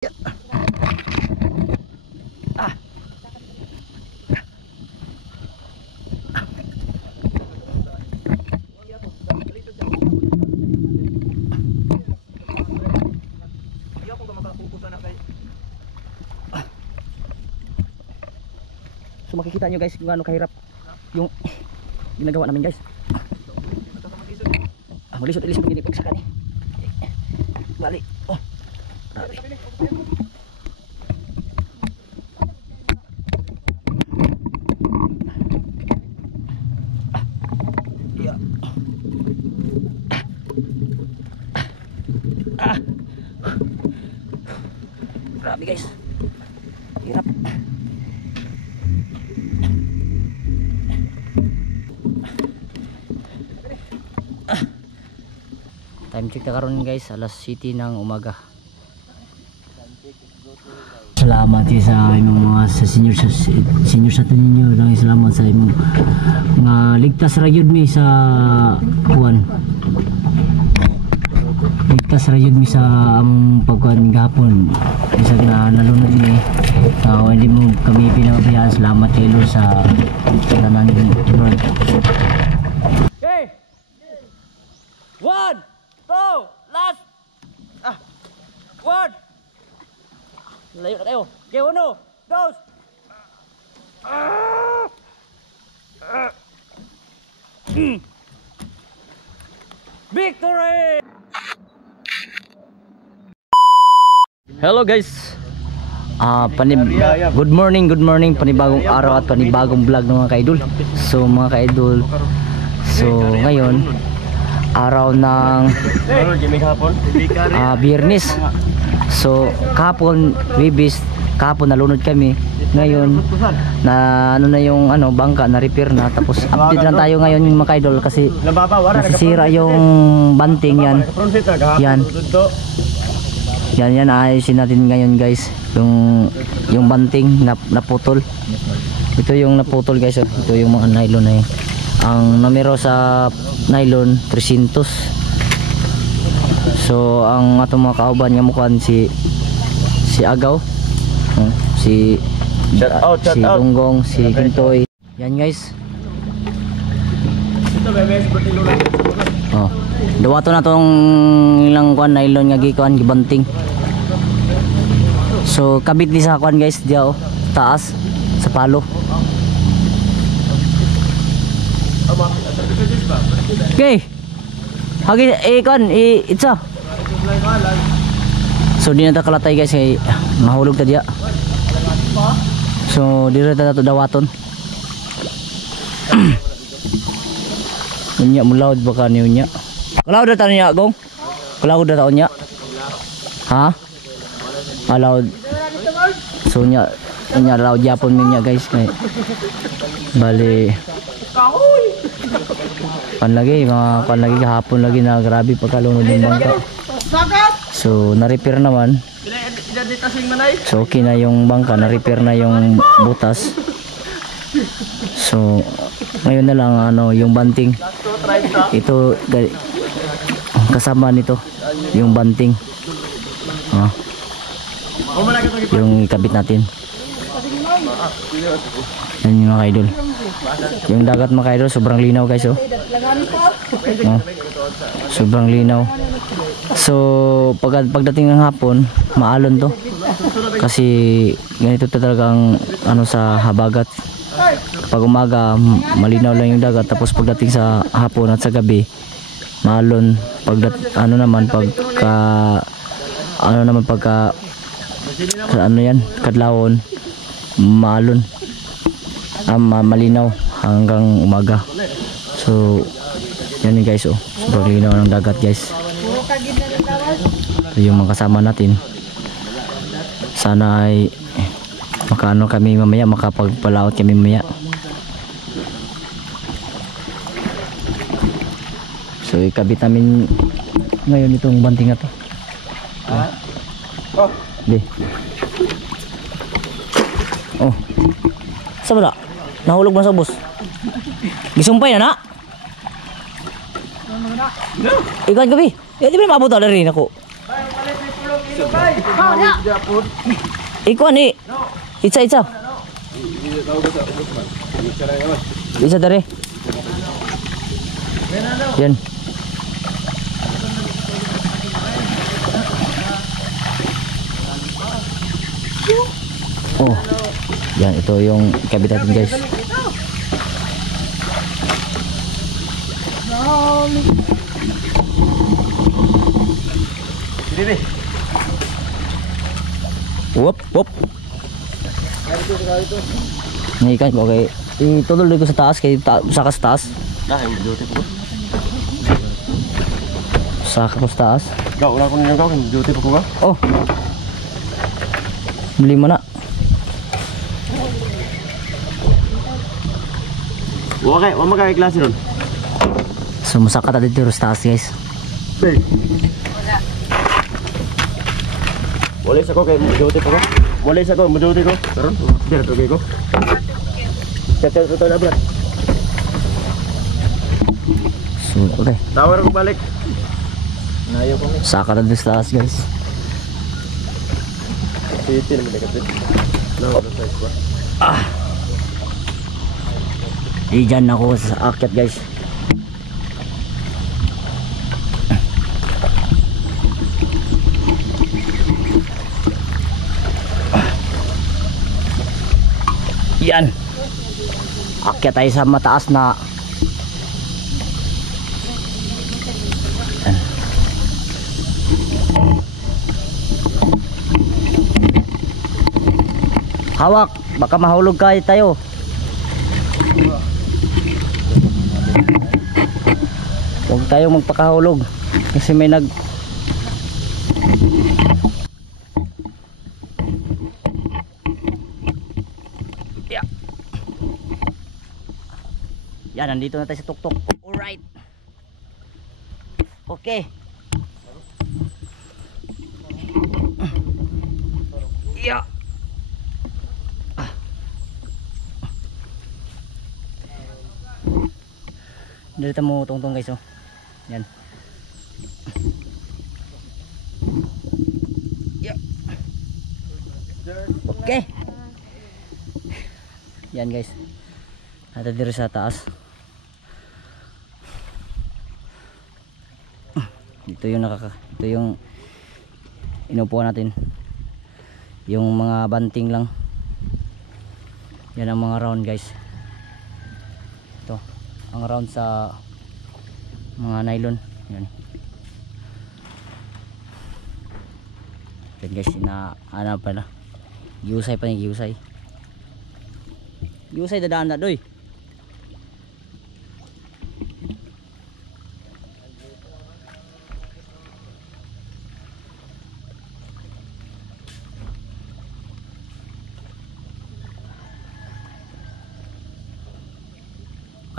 Ah. So makikita nyo guys kung gaano kahirap yung ginagawa namin guys. Maglisod-lisod gini pag saka ni. Bali. Oh. Grabe. Iya. Grabe guys. Hirap. Time check na karon guys, alas 7 ng umaga. Salamat sa imong mga senior sa ninyo. Daghang salamat sa imong nga ligtas ra gyud mi sa kuan. Ligtas ra gyud mi sa among pagkuan gahapon. Isa na nalunod ni. So hindi mo kami pinabayaan. Salamat kay Lord sa tanan ni Lord. Okay. 1 2 last. One. Layo na tayo. Okay, 1 2. Victory! Hello guys. Good morning, panibagong araw at panibagong vlog ng mga ka-idol. So mga ka-idol, so ngayon araw ng Biyernes. So kahapon Wibis, kahapon nalunod kami. Ngayon na ano na yung bangka na repair na, tapos update lang tayo ngayon mga ka-idol kasi nasisira yung banting yan ayusin natin ngayon guys, yung banting na naputol. Ito yung naputol guys, ito yung mga nylon na yun. Ang numero sa nylon 300. So ang atong mga kauban nga mukuan si Agaw, si Dunggong, si Kintoy. Yan guys. Oh, dawato na tong ilang kuan nylon nga gikuan gibanting. So kabit di sa kuan guys diya taas sa palo. Okay. Hagi kuan itsa. So di na ta kalatay guys kay mahulog ta diya. So dire ta to dawaton. Unya mulawd baka ni unya. Kalawd ta niya gong. Kalawd ta unya. Ha? Kalawd. So unya lawd yapon niya guys kay bali. Pan lagi kahapon lagi na grabe pagkalunod ng bangka. So na-repair naman. So okay na yung bangka, na-repair na yung butas. So ngayon na lang yung banting. Ito kasama nito yung banting. Yung ikabit natin. Yan yung mga idol. Yung dagat mga idol sobrang linaw guys sobrang linaw. So pagdating ng hapon maalon to kasi ganito talagang sa habagat. Pag umaga malinaw lang yung dagat, tapos pagdating sa hapon at sa gabi maalon. Pagka kadlawon maalon, malinaw hanggang umaga. So yan guys sobrang linaw ng dagat guys. Ito yung mga kasama natin. Sana ay kami mamaya, makapagpalaot kami mamaya. So ikabit namin ngayon itong banting na to. Saan ba na? Nahulog mo sa bus. Gisumpay na na? Ikaw gabi. Di ba maabot na rin ako? Ikuan ni. Itsa. Isa dari. Yan. Oh. Yan, ito yung kabit natin guys. Wop. Ngayon ko okay. Ituloy ko sa taas kay sa taas. Sa taas. Gak, wala ko nang gawin. Duty pa ko ba? Oh. Beli mo na. Wala magkaya klase ron. So masaka ta dito sa taas guys. Boleh sa ko kay duty pa ko. Boleh sa ko duty ko. Karon, biar to ko. Chat to na bro. So okay. Tawar ko balik. Nayo ko ni. Saka ta dito sa taas guys. City naman dekat. No, size ba? Diyan ako sa akyat guys. Yan. Akyat tayo sa mataas na. Yan. Hawak, baka mahulog tayo. Huwag tayo magpakahulog kasi may yeah. Yan, nandito na tayo sa tuktok. Alright. Okay. Yeah. Dito mo tungtong guys, oh. Yan. Yeah. Okay. Yan guys. Nata dito sa taas. Ito yung inupuan natin. Yung mga banting lang. Yan ang mga round guys. Ito ang round sa mga nylon. Yan. Yan guys, ano pala, giusay pa ni giusay dadaan na doy.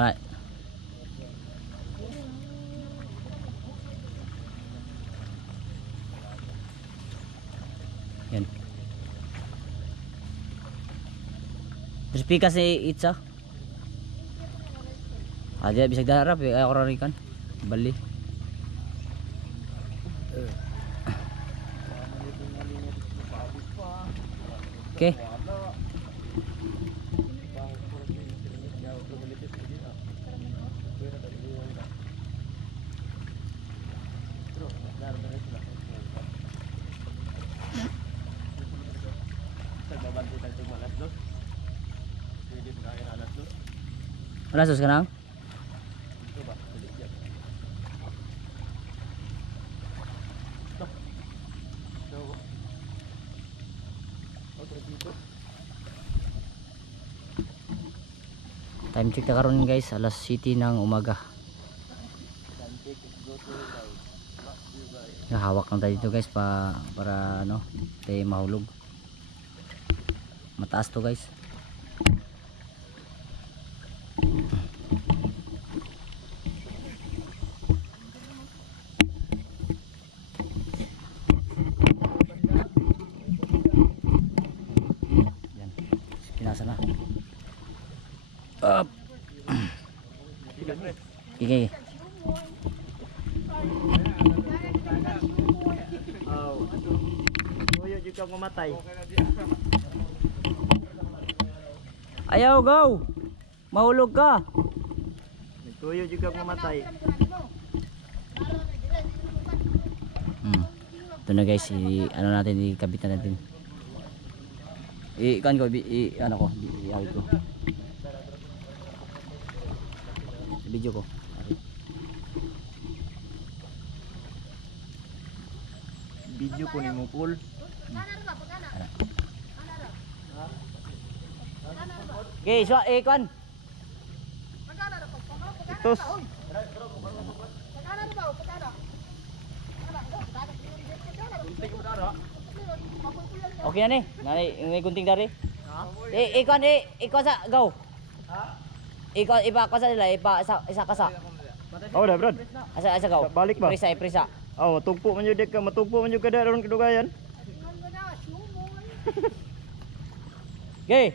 Alright. Yan. Terus pika si Itza. Ada bisa darap ya orang ikan. Bali. Oke. Alas dos sekarang. Time check na karon guys, alas 7 ng umaga. Hawak lang tayo dito guys para ano, tayo mahulog. Mataas to guys. Yan. Pinasa na. Up. Okay. kang mamatay. Ayaw, go! Mahulog ka! Nagtuyo jud kang mamatay. Ito na guys, ano natin, ikabit na natin. Ikan ko, ano ko, i-awit ko. Video ko. Video ko ni mo cool. Okay, so, ikan. Tos. Okay na ni, may gunting dari. Ikan, ikan sa, go. Ikan, ipa ka sa nila, isa ka sa. Oh, dah brad. Asa go. Balik ba? Prisa. Oh, matugpo man jud ka, matugpo man jud ka daron kadugayan. Okay.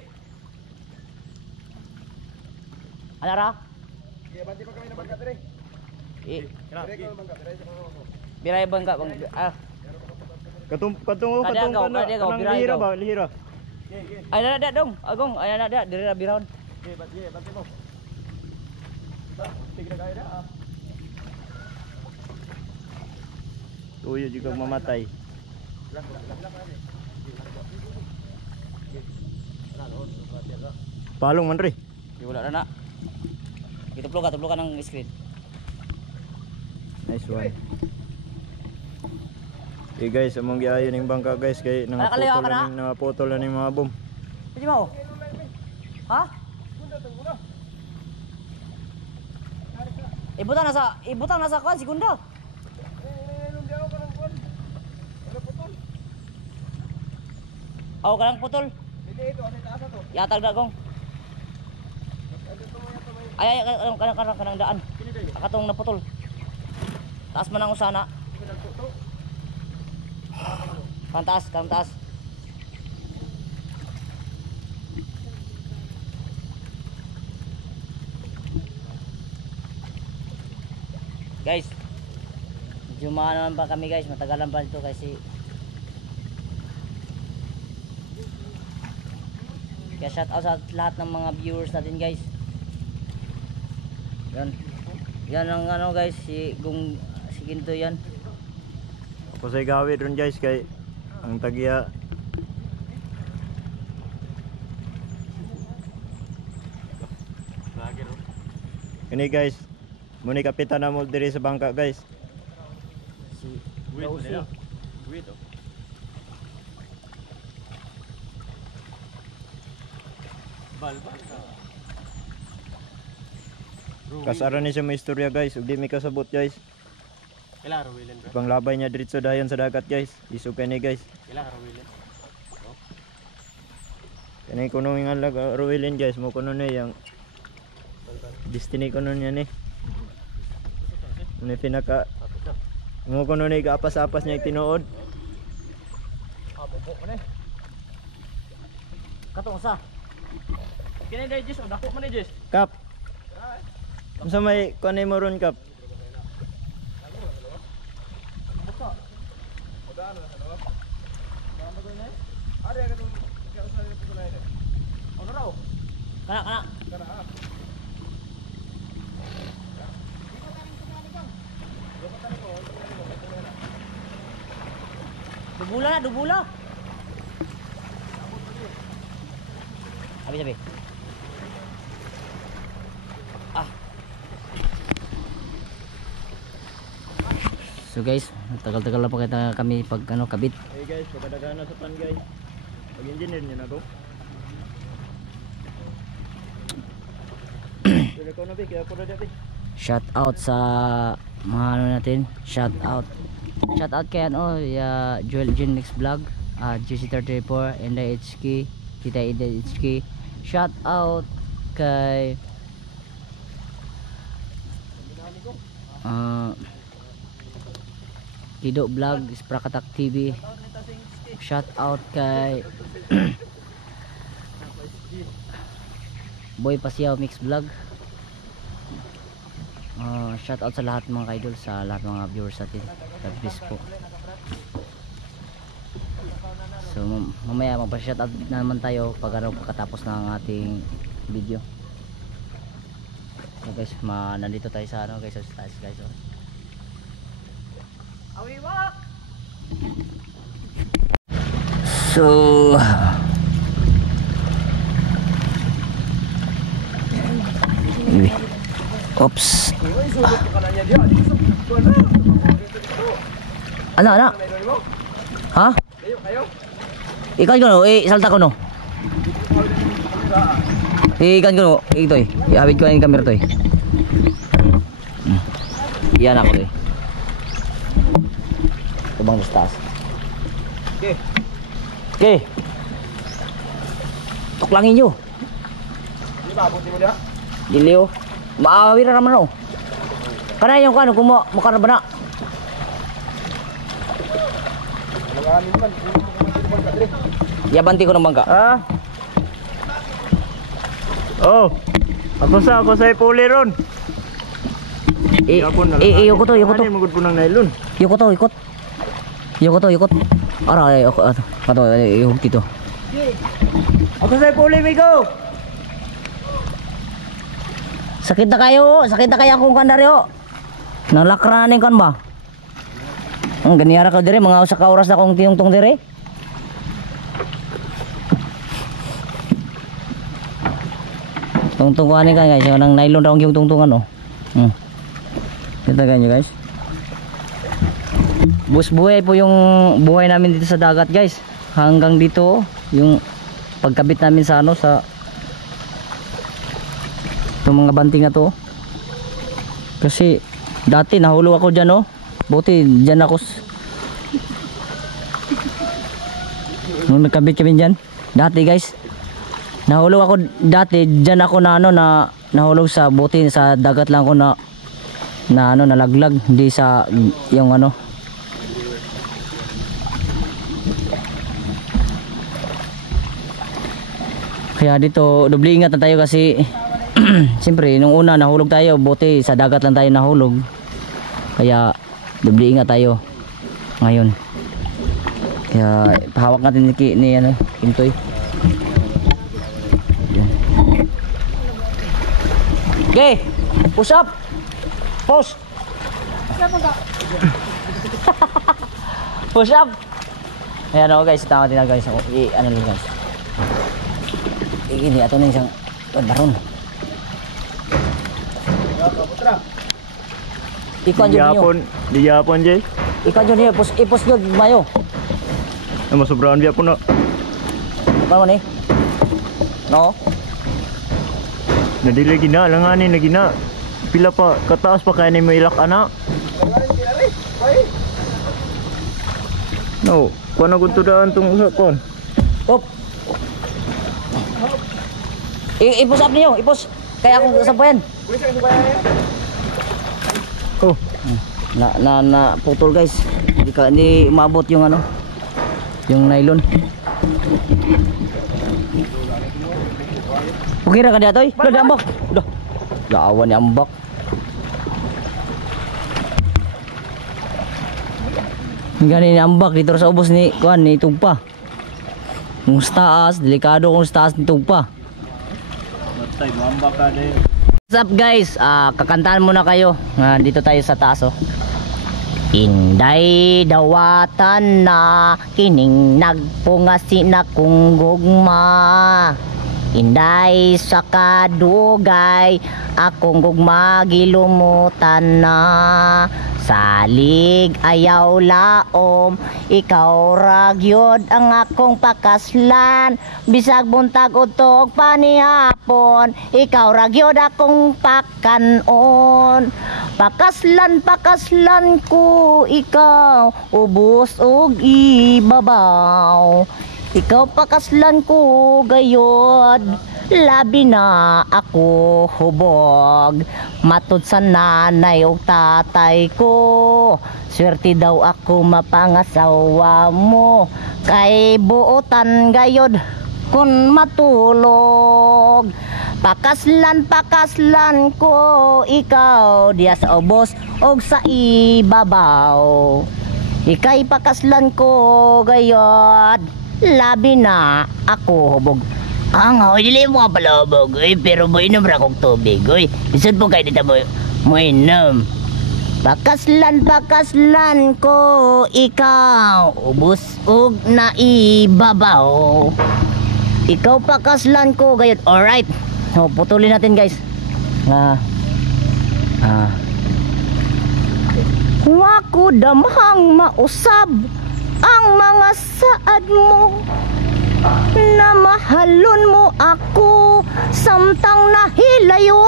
Anara? Bati pa kami na bangka dire. Biray bangka. Katung Kada ka na. kau, Kanang biray lihira kau. ba? Lihira. Ay na dong, agong, ay na diri na biron. Bati mo. Tigre kaya dah. Tuyo juga mamatay. Palong man ri. Di wala na na. Ituplo ka ng screen. Nice one. Okay guys, among giayon ning bangka guys kay Nakakaliwa ka na? naputol na ning mga boom. Pwede mo? Ha? Ibutan na sa kwan, segunda. Oh, kanang putol. Yatag na gong. Ay, kanang daan. Akatong naputol. Taas man ang usana. Kanang taas. Guys, medyo naman pa kami guys, matagalan pa ito kasi kaya shout out sa lahat ng mga viewers natin guys. Yan ang ano guys, si Ginto yan. Ako say gawid ron guys kay ang tagiya ini guys. Muni kapitan na mo diri sa bangka guys. Si Wait oh. Kasara ni siya may istorya guys, ug di mi kasabot guys. Kailangan Rowilin bro. Panglabay niya diretso dayon sa dagat guys. Isog kani guys. Kailangan Rowilin. Kani kuno nga lag Ruelin guys, mo kuno ni yang destiny kuno niya ni. Ni pinaka mo kuno ni gaapas-apas niya tinuod. Bobo man eh. katong sa. Kini dai Jis, dako man ni Jis. Kap. Unsa may kuno mo ron kap? Kana. Dubula. Sabi. So guys, tagal-tagal na pa kami pag kabit. Hey guys, pagkadagana sa pan guys. Pag engineer niyo na ko. Dili ko na bi, kaya ko na dati. Shout out sa mga ano natin. Shout out kay Joel Jin Mix Vlog, GC34, Inday HK, Tita Inday HK. Shout out kay Kido Vlog, Sprakatak TV. Shout out kay Boy Pasiao Mix Vlog. Shout out sa lahat mga idol, sa lahat mga viewers natin. God bless po. So mamaya magpa-shoutout na naman tayo pag ano, pagkatapos ng ating video. So guys, nandito tayo sa ano guys, sa taas guys. Oh. Awiwak! So oops. Ano? Ha? Ikan ko no, salta ko no. Ikan ko no, ito eh. Ihabid ko na yung camera to eh. Yan ako eh. Ito bang taas? Okay. Tuklangin nyo. Di ba, buti mo na? Dili oh. Maawira naman oh. Kana yung kano kung mukha na ba na? Yabanti ko ng bangka. Ah. Oh. Ako sa ipuli ron. Iyo ko to. Ano magud po ng nylon? Ikot. Ara ako ato ihog dito. Ako sa ipuli, Migo. Sakit na kayo akong kandaryo. Nalakranin kan ba? Ang ganiyara ka dire mga usa ka oras na akong tinungtong dire. Tungtong ko ani ka guys, yung nylon raw yung tungtungan oh. Kita ganyo guys. Bus buhay po yung buhay namin dito sa dagat guys. Hanggang dito yung pagkabit namin sa ano sa itong mga banting na to. Kasi dati nahulog ako dyan oh. Buti dyan ako nung nagkabit kami dyan dati guys. Nahulog ako dati dyan ako na ano na nahulog sa buti sa dagat lang ako na ano nalaglag, hindi sa yung ano. Kaya dito doble ingat na tayo kasi siyempre nung una nahulog tayo, buti sa dagat lang tayo nahulog. Kaya doble ingat tayo ngayon. Kaya pahawak natin ni ano, Kintoy. Okay, push up. Push. Push up. Ayan o guys, tama din na guys. Ano lang guys. Ini ato na isang daron. Ikuan dyan niyo. Di Japon, Jay. Ikuan dyan niyo, ipos nyo mayo. Ay, masobrahan biya po na. Ano man eh? No? Nadili gina, langanin na gina. Pila pa, kataas pa kaya ni mo ilak anak. No, kuha na gunto daan itong usapon. Op. Ipos up niyo, ipos. Kaya akong sabayan. Oh. Na putol guys. Hindi umabot yung ano. Yung nylon. Okay ra ka diya toy? Lo ambak. Dah. Gawan ni ambak. Gani ni ambak dito sa ubos ni kuan ni tugpa. Kung taas, delikado kung taas ni tugpa. Matay mo ambak ka din. What's up guys? Kakantahan muna kayo. Dito tayo sa taas oh. Inday dawatan na kining nagpungasi na kung gugma. Inday sa kadugay akong gugma gilumutan na. Salig ayaw laom, ikaw ragyod ang akong pakaslan. Bisag buntag utog panihapon, ikaw ragyod akong pakanon. Pakaslan ko ikaw, ubos og ibabaw. Ikaw pakaslan ko gayod, labi na ako hubog. Matod sa nanay o tatay ko, swerte daw ako mapangasawa mo. Kay buotan gayod kun matulog. Pakaslan ko ikaw, diya sa ubos og sa ibabaw. Ikay pakaslan ko gayod, Labi na ako hubog. Ang hoy dili mo palabog. Pero mo inom ra kog tubig. Oy, isod po kay dito mo inom. Pakaslan ko ikaw. Ubus og naibabaw. Ikaw pakaslan ko gayud. Alright. So putulin natin guys. Wako damhang mausab ang mga saad mo. Na mahalon mo ako samtang nahilayo.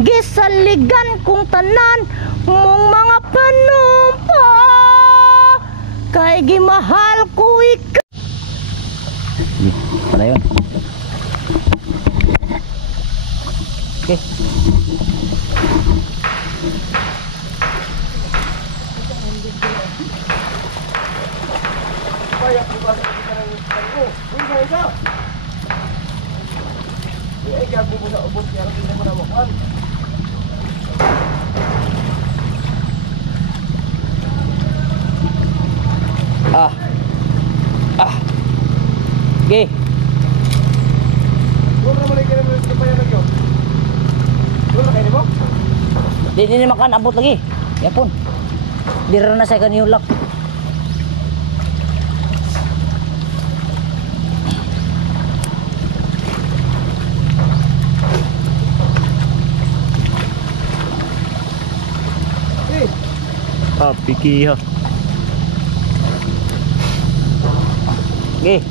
Gisaligan kong tanan mong mga panumpa. Kay gimahal ko ikaw. Para yun. Okay. Kaya ko ba sa ng tango? Isa. Eh, kaya ko sa ubos kaya hindi mo na makuha. Okay. Huwag na malay ka naman sa payan na yun. Huwag na kayo mo? Di makan abot lagi. Yapon. Dira na saya kaniyulak. Piki ha. Okay.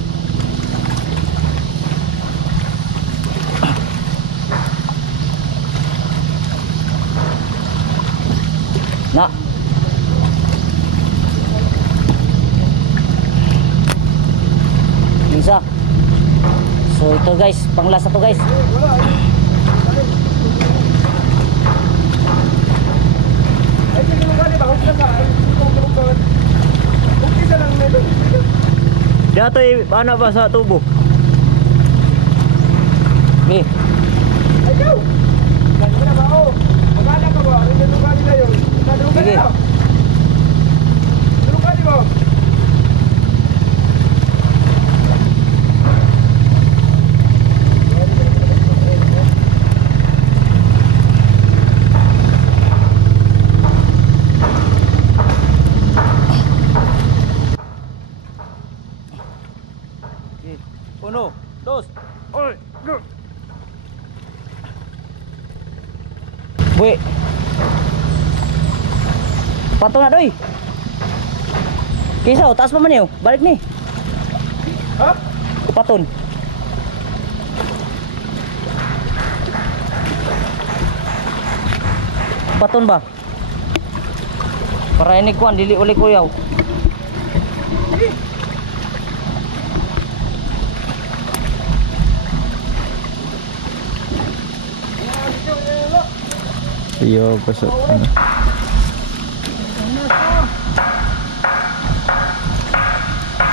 Na. Isa. So ito guys, panglasa to guys. Ay, hindi mo gani ba? Huwag na sa okay sa lang nito. Dato paano ba sa tubo? Okay. Ayaw! Gani mo na ba? Oh, mag-ana ka ba? Hindi mo gani na yun. Nadulong ka Sige. na. Dulong gani mo. Uno, dos, oy, go. Buwi. Patong na doy. Kisa, taas pa man yun. Balik ni. Ha? Paton. Paton ba? Para ini kuan dili uli kuyaw. Iyo pasok ano.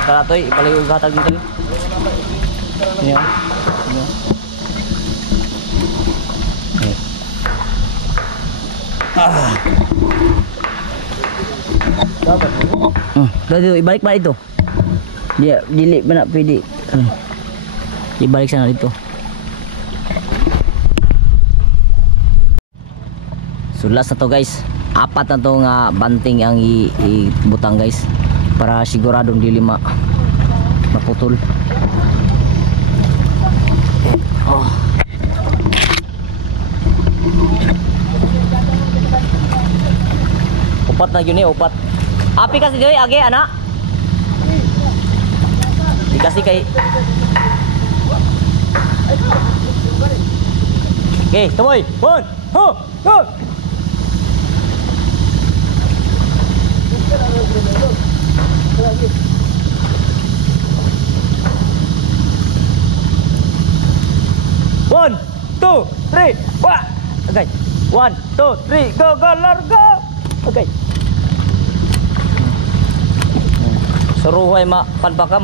Tara toy, ibalik yung gatag dito. Niyo. Dapat mo. Dito, ibalik pa ito. Dia dili mana pwede. Ibalik sana dito. So last na to guys. Apat na to nga banting ang ibutang guys para siguradong dili maputol. Oh. Upat na yun upat. Api kasi doy age ana. Di kasi kay. Okay, tumoy. 1, 2, go. One, two, three, wah. Okay. 1, 2, 3, go, go, largo. Okay. Suruhay pa ka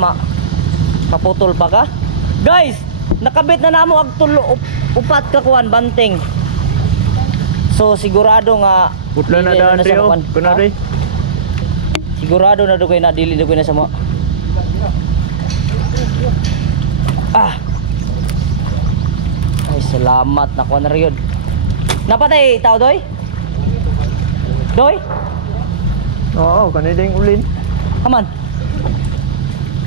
maputol pa ka. Guys, nakabit na namo ag tulo upat ka kuan banting. So sigurado nga Putla na daan rio. Kunari. Sigurado na dugay na dili dugay na sa mo. Ah. Ay, salamat. Nakuha na rin yun. Napatay tao, Doy? Doy? Oo, kanina yung ulin. Aman.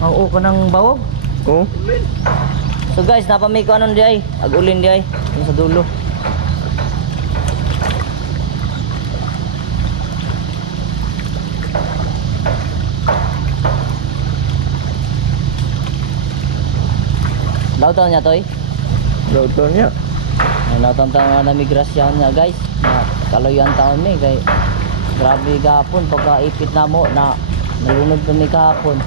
Oo, ko ng bawog. Oo. So guys, napamay ko anon di ay. Ag-ulin di ay. Yung sa dulo. Lautan niya, Toy. Lautan niya. Lautan tayo na migrasyon niya, guys. Na kaloyan taon ni kay grabe gapon pagka-ipit na mo na nalunod pa may kahapon.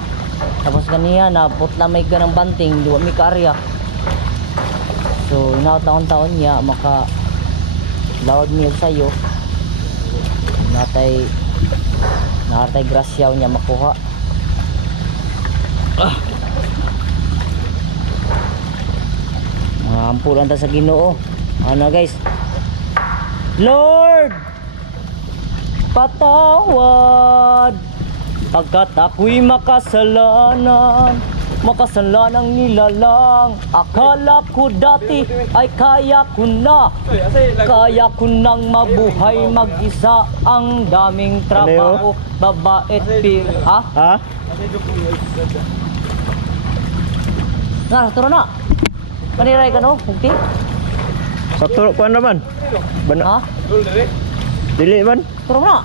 Tapos kaniya na putla may ganang banting, di wa may kaarya. So inaot-taon niya maka loud meal sa'yo. Natay grasyaw niya makuha. Ampulan ta sa Ginoo. Ano guys? Lord, patawad pagkat ako'y makasalanang nilalang. Akala ko dati ay kaya ko nang mabuhay mag-isa. Ang daming trabaho, babaet pil. Ha? Ha? Turo na. Maniray ka no? Bukti? Patulog pa naman. Ha? Dili man. Turo na.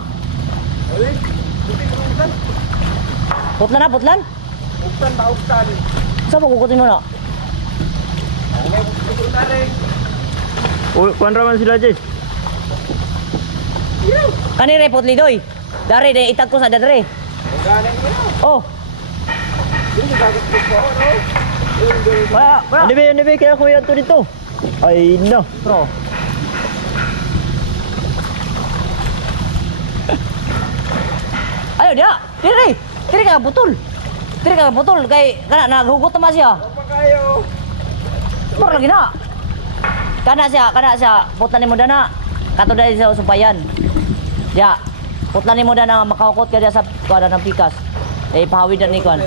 Putlan na, putlan? Uktan. Saan mo kukutin mo na? Uy, kuan raman sila, Jay. Kanire putli doy. Dari de itag ko sa dadre. Oh. Wala. Ano ba kaya kuya to dito? Ay, no. Bro. Ayo dia. Tiri ka butol. Kay kana naghugot naman siya. Kayo. Tur lagi na. Kana siya putlan nimo dana. Kato dai sa sumpayan. Ya. Putlan nimo dana makahukot ka dia sa kuada ng pikas. Eh pahawid na ni kuan.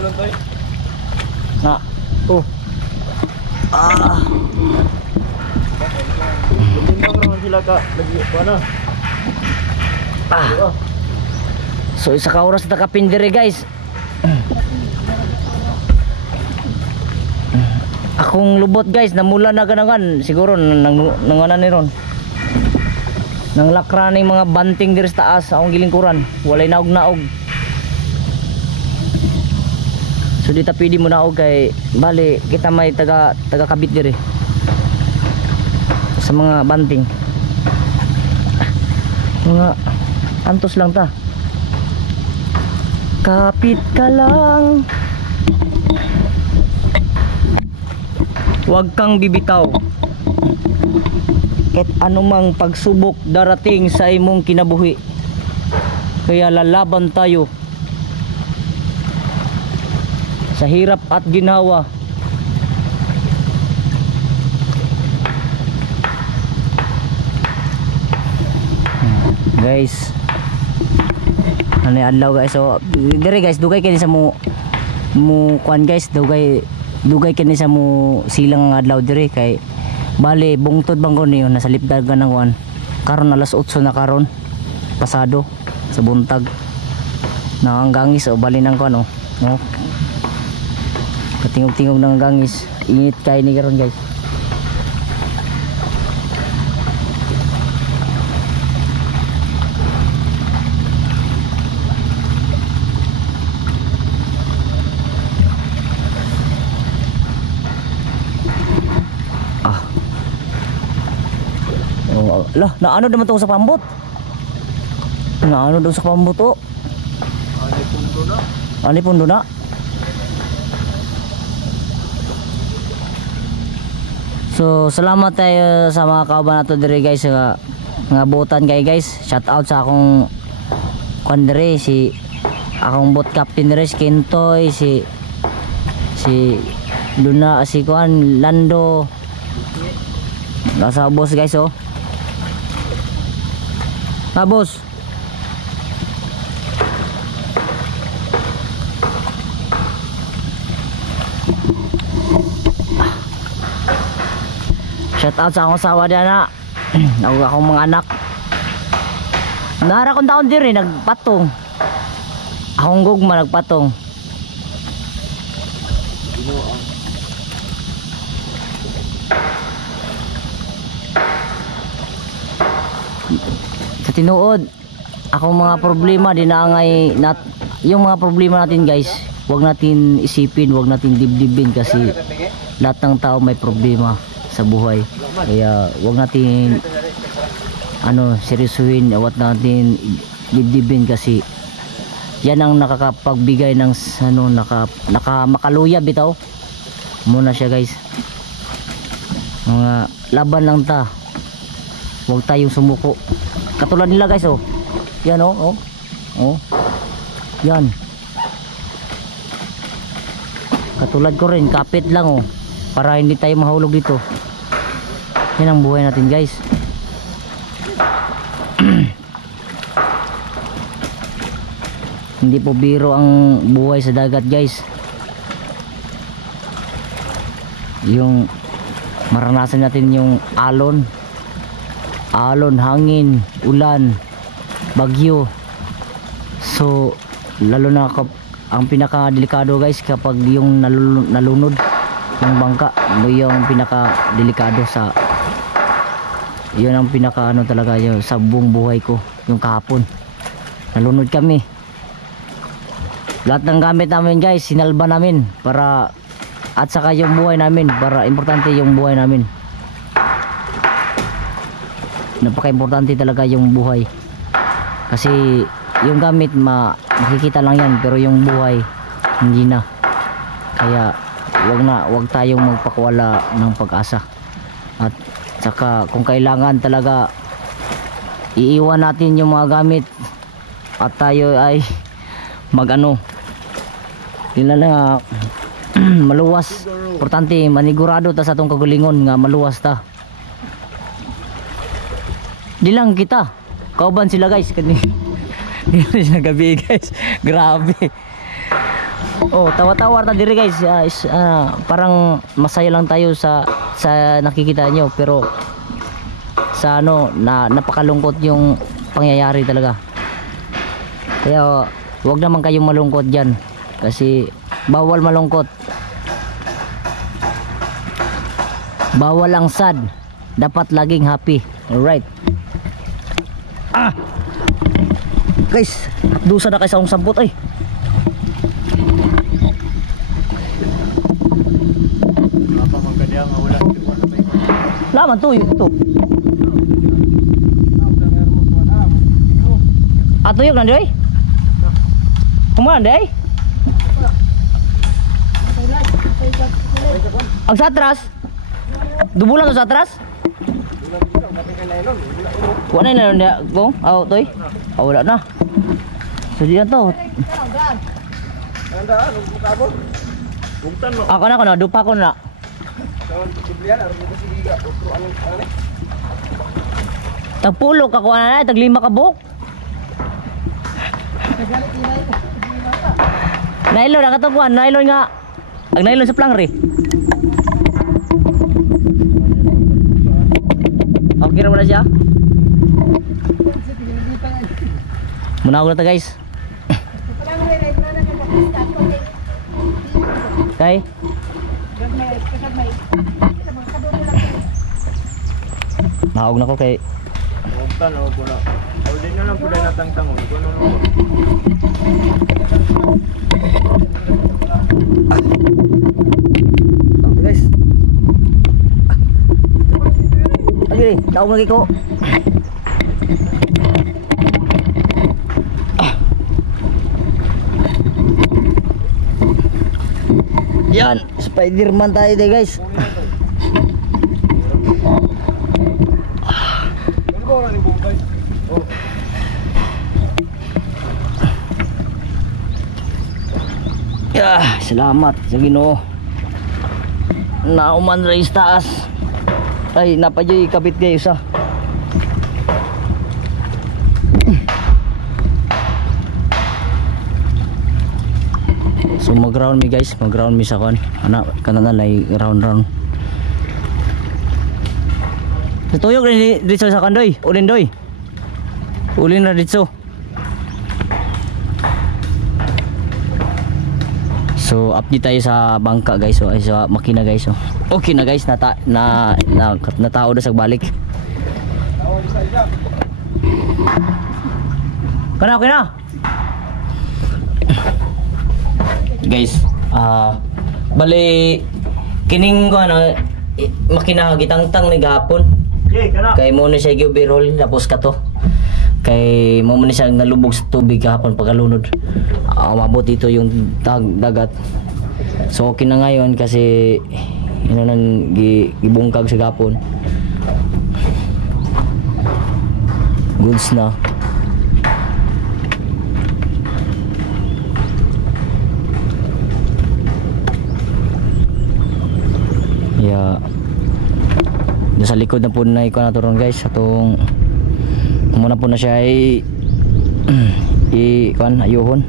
Na. Oh. Bumindang naman sila ka. Lagi ko na. So isa ka oras na kapindiri guys. Akong lubot guys, namula na ganangan. Siguro nanganan ni ron. Nang lakra ng mga banting diri sa taas akong gilingkuran. Walay naog. So dita pwede mo naog kay bali kita may taga kabit diri. Sa mga banting. Mga antos lang ta. Kapit ka lang. Huwag kang bibitaw. Kahit anumang pagsubok darating sa imong kinabuhi. Kaya lalaban tayo. Sa hirap at ginawa. Guys. Ano yung adlaw guys. So, dire guys, dugay kini sa mo kuan guys, dugay kini sa mo silang adlaw dire kay bali bungtod bang kon niyo nasa lipdag ka ng kuan. Karon alas 8 na karon. Pasado sa buntag. Nangangangis o bali nang kuan oh. No? Katingog-tingog ng gangis. Init kay ni karon guys. Lah, naano naman to sa pambot? Naano daw sa pambot oh? Ani pundo na. So, salamat tayo sa mga kauban nato dire guys nga buotan kay guys. Shout out sa akong kondre si akong boat captain dire si Kintoy, si Luna, si kuan Lando. Nasa boss guys oh. Boss. Shout out sa akong asawa diyan na. Akong mga anak. Nara kong taon diri nagpatong. Akong gugma nagpatong. Sa tinuod, akong mga problema dinaangay yung mga problema natin guys, wag natin isipin, wag natin dibdibin kasi lahat ng tao may problema sa buhay. Kaya wag natin seryosuhin, wag natin dibdibin kasi yan ang nakakapagbigay ng makaluya bitaw. Muna siya guys. Mga laban lang ta. Huwag tayong sumuko. Katulad nila guys oh. Yan oh. Yan. Katulad ko rin, kapit lang oh. Para hindi tayo mahulog dito. Yan ang buhay natin guys. Hindi po biro ang buhay sa dagat guys. Yung maranasan natin yung alon, hangin, ulan, bagyo. So lalo na ang pinaka delikado guys kapag yung nalunod yung bangka, yung pinaka delikado sa yun ang pinaka talaga yun, sa buong buhay ko. Yung kahapon nalunod kami, lahat ng gamit namin guys sinalba namin para, at saka yung buhay namin, para importante yung buhay namin. Napaka-importante talaga yung buhay. Kasi yung gamit makikita lang yan, pero yung buhay hindi na. Kaya wag tayong magpakawala ng pag-asa. At saka kung kailangan talaga iiwan natin yung mga gamit at tayo ay maluwas. Importante manigurado ta sa atong kagalingon nga maluwas ta. Di lang kita kauban sila guys kani. Di sila gabi guys. Grabe. Oh, tawa-tawa ta diri guys. Parang masaya lang tayo sa nakikita nyo, pero sa napakalungkot yung pangyayari talaga. Kaya wag naman kayong malungkot diyan kasi bawal malungkot. Bawal ang sad. Dapat laging happy. Alright. Guys, dusa na kayo sa akong sampot ay. Apa magkadya nga wala Laman to, ito. Ato yung nandiyo ay? Kumaan di ay? Ang sa atras? Dubulan to sa atras? Wala na nilon niya kung? Aw toy? Wala na. So diyan to. Ako na, dupa ko na. Tagpulo ka kuha na, taglima ka buhok. Nylon na katungkuhan, nylon nga. Ang nylon sa plangre. Okay na mo na siya. Munawag na ta guys. Okay. Mahawag na ko kay. Huwag po na. Ulit na lang po na natangtang. Okay guys. Okay, tawag lagi ko. Yan, Spider-Man tayo deh guys. Ya, salamat sa Ginoo. Nauman rin sa taas. Ay, napadyoy kapit kayo sa. So mag-round mi guys, mag-round mi sa kon. Anak, kanana lay round. Tuyok rin dito sa kandoy. Ulin doy. Ulin na dito. So update tayo sa bangka guys, so ay sa makina guys. So okay na guys, natao na sa balik. Kana okay na. Guys, bali kining ko ano makina gitangtang ni gahapon. Kay mo ni siya gibirol tapos kato. Kay mo man siya nalubog sa tubig kahapon pagkalunod. Umabot dito yung dagat. So okay na ngayon kasi yun nang gibungkag sa gapon. Goods na. Yeah. Nasa likod na po na ikaw na turon guys. Atong muna po na siya ay kuan ayuhon.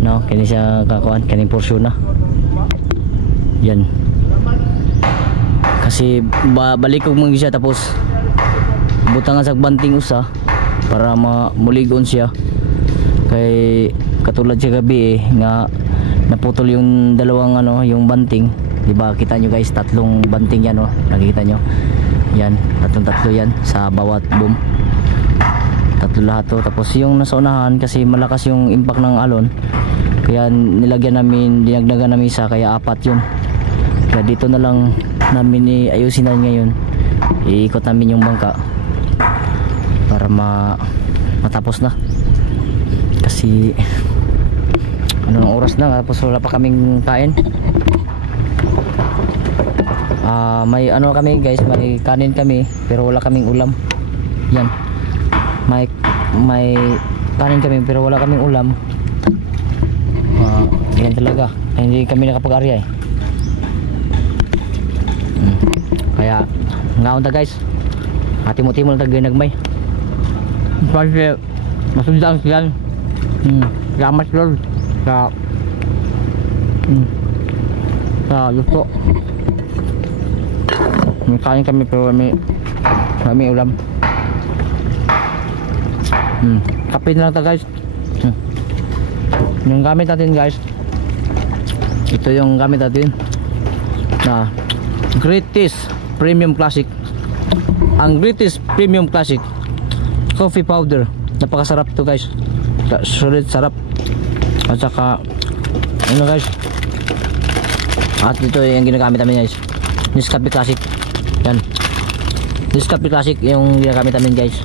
No, kini siya kakuan, kini porsyon na. Yan. Kasi balik ko mong siya tapos butangan sa banting usa para muligon siya. Kay katulad siya gabi nga naputol yung dalawang ano, yung banting. Diba kita nyo guys, tatlong banting yan, oh. Nakikita nyo yan, tatlo yan sa bawat boom, tatlo lahat to. Tapos yung nasa unahan kasi malakas yung impact ng alon, kaya nilagyan namin, dinagdagan namin isa, kaya 4 yun. Kaya dito na lang namin ayusin na ngayon, iikot namin yung bangka para matapos na. Kasi anong oras na, tapos wala pa kaming kain. May ano kami guys, may kanin kami pero wala kaming ulam. Yan, may kanin kami pero wala kaming ulam. Yan talaga, hindi kami nakapag-arya eh. Kaya ngaon ta guys, timo-timo lang tagay nagmay. Kasi masundang siyan. Salamat Lord sa gusto. May kain kami pero may ulam. Kape na lang ta guys. Yung gamit natin guys, ito yung gamit natin na Greatest Premium Classic. Ang Greatest Premium Classic coffee powder, napakasarap to guys, solid sarap. At saka ano guys, at ito yung ginagamit namin guys, Nescafe Classic. Yan, Nescafe Classic yung ginagamit namin guys.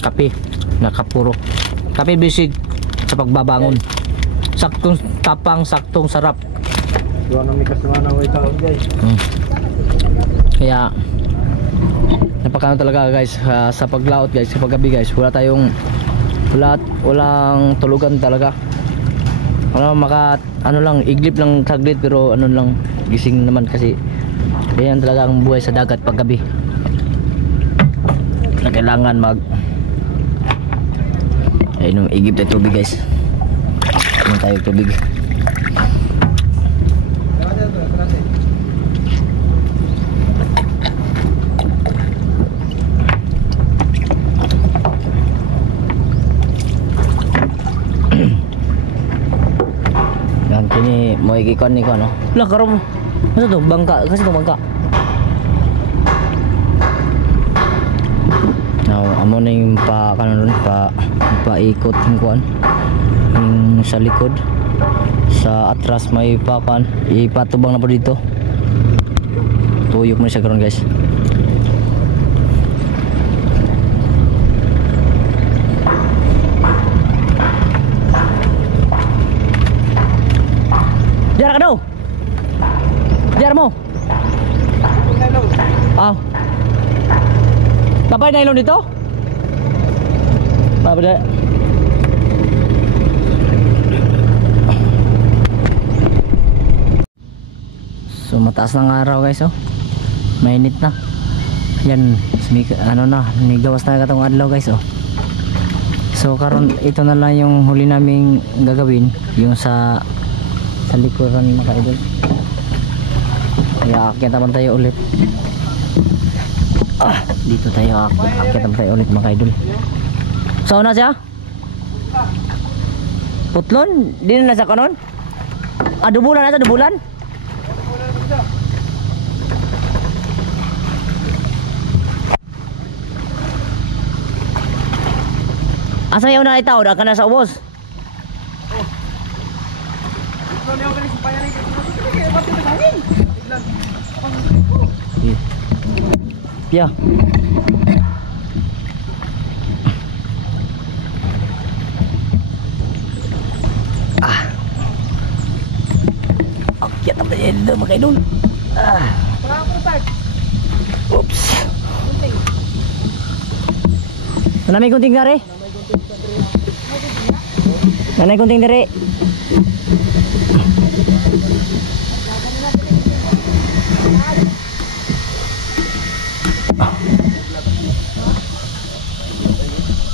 Kape na kapuro, kape bisig sa pagbabangon. Saktong tapang, saktong sarap. Doon na may kasama na way taon guys. Kaya napakano talaga guys, sa paglaot guys, sa paggabi guys, walang tulugan talaga. Ano lang, iglip lang saglit pero ano lang, gising naman kasi yan talaga ang buhay sa dagat paggabi. Na kailangan ayun, igip tayo tubig guys. Inom tayo tubig. Yan kini mo ikikon ni ko no. Lah karon ano to, bangka kasi to bangka. Now, amo na yung paikot yung kuan. Yung sa likod. Sa atras may pakan. Ipatubang na po dito. Tuyok mo siya karon guys. Diar ka daw. Diar mo. Napay nylon dito? Babada. So mataas ng araw guys, oh. Mainit na. Yan, ano na, nigawas na katong adlaw guys, oh. So karon ito na lang yung huli naming gagawin, yung sa likuran mga idol. Kaya akyat naman tayo ulit. Dito tayo akit tayo ulit mga idol. Saan na siya? Putlon? Di na nasa kanon? Dubulan na sa dubulan? Asa yung na itaw? Ka na sa ubos? Yeah. Akyat ang bayado mga idol. Oops. Nanay kunting na re. Nanay kunting na re.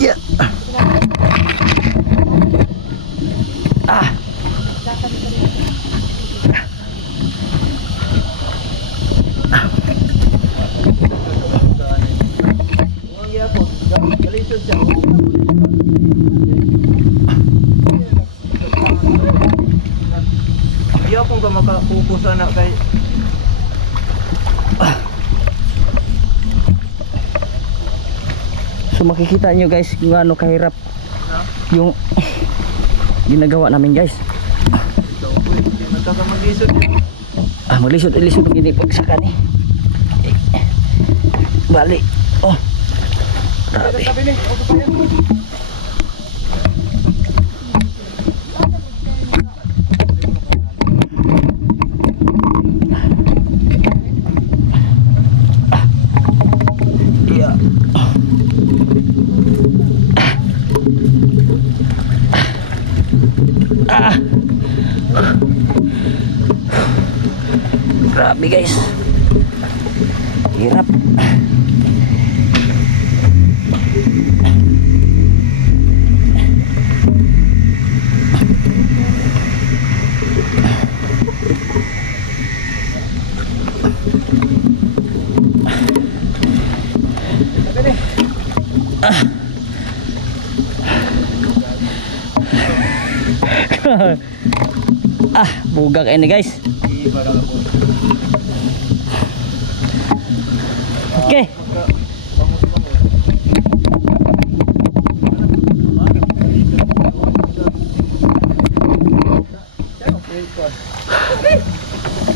Yeah. Iya pong ka makapupusan na kay So makikita nyo guys kung ano kahirap yung ginagawa namin guys. magkakamagisod Maglisod-lisod gini pagsaka ni. Bali. Oh. Grabe. Grabe guys. Hirap. Bugak ini guys. Oke.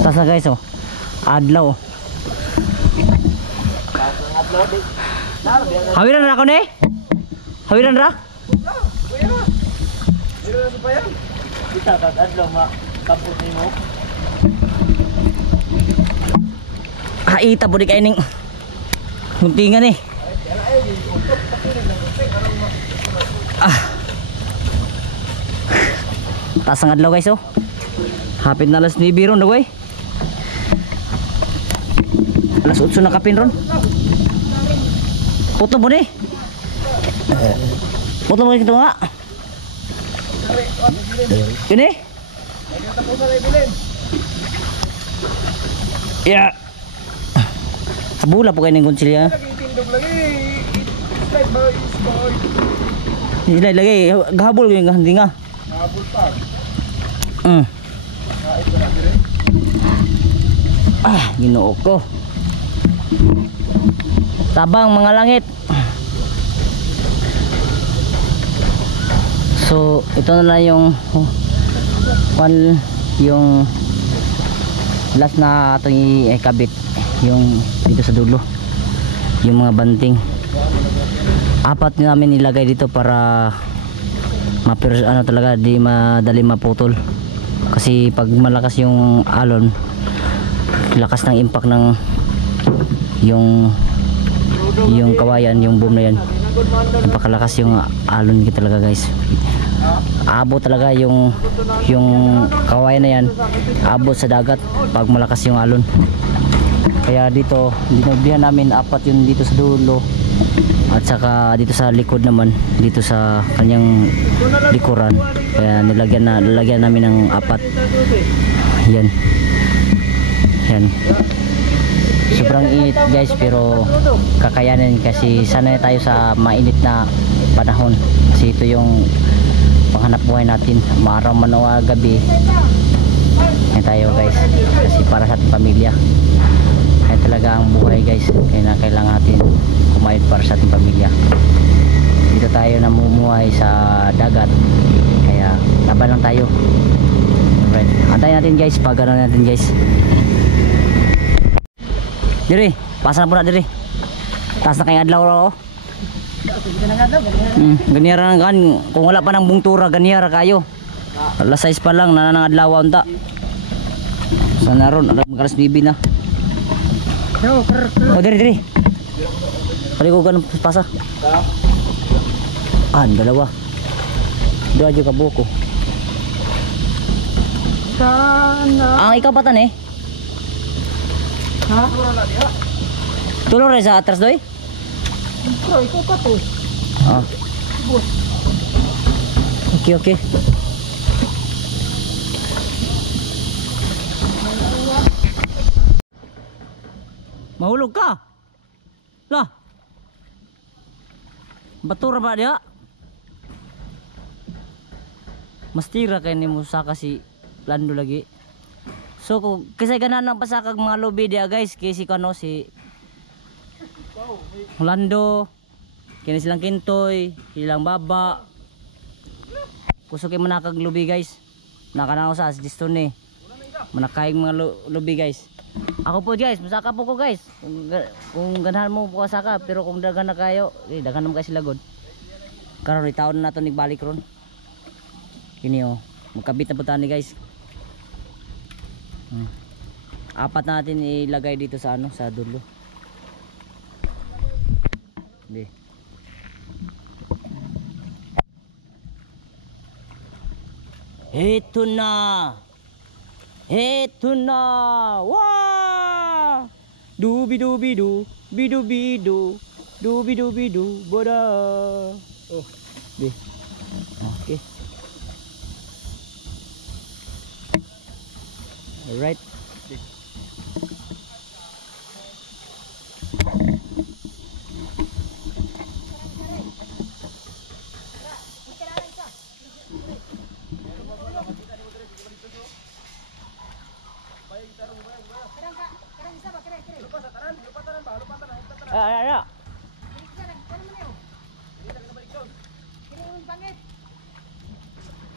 Tas na guys oh. Adlaw. Hawiran na ako ni? Hawiran ra? kita kag-adlaw makapot nimo. Haita po di kayo ning huntingan eh. Taas ang adlaw guys oh. Hapit na alas 9 ron daw eh. Alas 8 na kapin ron. Puto mo ni. Puto mo ito nga. Ini? Ya. Sabula po kayo ng konsilya. Slide lagi. Gahabol yung hindi nga. Habol pa. Ginoo ko. Tabang mga langit. So, ito na lang yung yung last na itong ikabit yung dito sa dulo, yung mga banting. Apat namin nilagay dito para ano talaga di madali maputol, kasi pag malakas yung alon, lakas ng impact ng yung kawayan, yung boom na yan, napakalakas yung alon kita talaga guys. Abot talaga yung kawayan na yan, abot sa dagat pag malakas yung alon. Kaya dito dinagdihan namin apat yun dito sa dulo, at saka dito sa likod naman, dito sa kanyang likuran. Kaya nilagyan namin ng apat. Yan. sobrang init guys, pero kakayanin kasi sanay tayo sa mainit na panahon. Kasi ito yung panghanap buhay natin, maaraw man o gabi. Yan tayo guys, kasi para sa ating pamilya. Yan talaga ang buhay guys, kaya kailangan natin kumayod para sa ating pamilya. Dito tayo namumuhay sa dagat, kaya laban lang tayo. Alright, antayin natin guys, pag-ano natin guys. Diri, pasa na po na diri. Taas na kayong adlaw raw. Ganiyara na kan, kung wala pa ng bungtura, ganiyara kayo. Alas 6 pa lang, nanang adlaw unta. Sana ron, alas 9 na. Oh, diri. Pali ko ganun pasa. Dalawa. Dua aja kabuko. Ang ikaw patan eh. Ha? Tulor rin sa atras doy? Bro, ikaw pa to. Okay. Mahulog ka? Lah. Batura ba dia? Mastira kay ni Musa kasi lando lagi. So kasi ganan ng pasakag mga lobby dia guys, kay si kano si Lando, kini silang Kintoy, silang Baba. Kusog kay manakag lobby guys. Nakanaw sa asdisto ni. Manakaing mga lobby guys. Ako po guys, masaka po ko guys. Kung ganahan mo po kasaka, pero kung dagan na kayo, dagan naman kayo sila god. Karon taon na nato nigbalik ron. Kini magkabit na po tani guys. Apat natin ilagay dito sa sa dulo. Hindi. Ito na. Wah! Dubi-dubi-du, bidu-bidu, dubi-dubi-du, boda. Oh, di. Okay. Alright.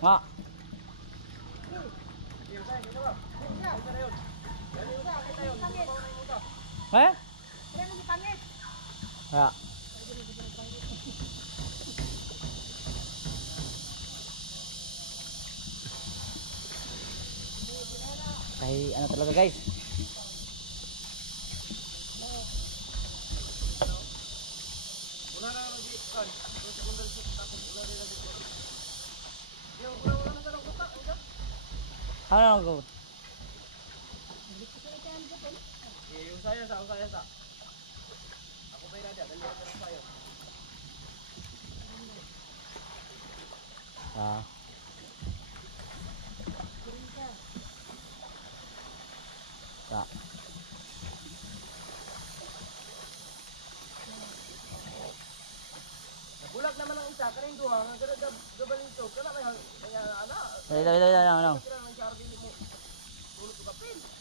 Nga. Ya. Kay ano talaga guys. Ano go? Usaya sa. Ako ba ira dia, dali ako sayo. Bulag naman ang isa, kaning duha, nga gabalin to. Kana may ana. Ano.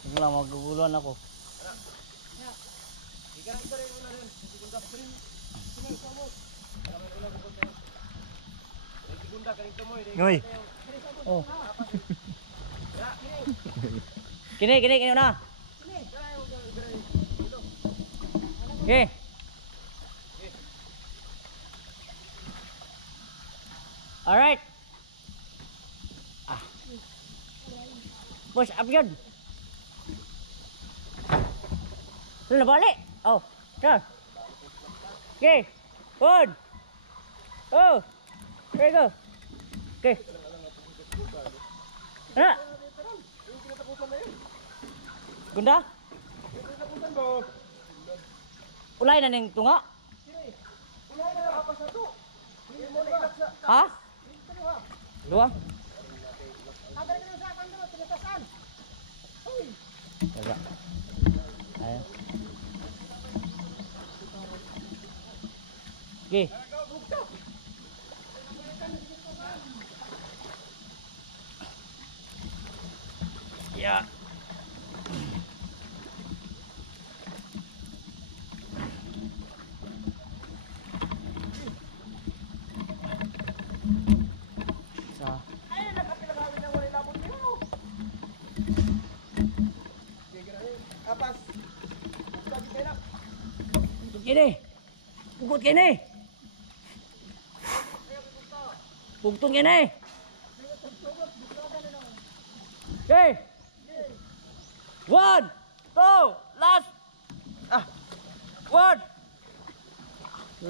Sige lang, maguguluhan ako. Ngoy. Oh. Kini na. Okay. Alright. Push up yun. Ano balik? Oh, sure. Okay. One. Oh. There you go. Okay. Ano? Gunda? Ulay na ning tunga? Ha? Dua? Ayo. Okay. Ya. Sa Apas. Sabi kayo na. Bukod kini. Bukod kini. Bugtong kini. Okay. 1, 2, last. Ah. 1.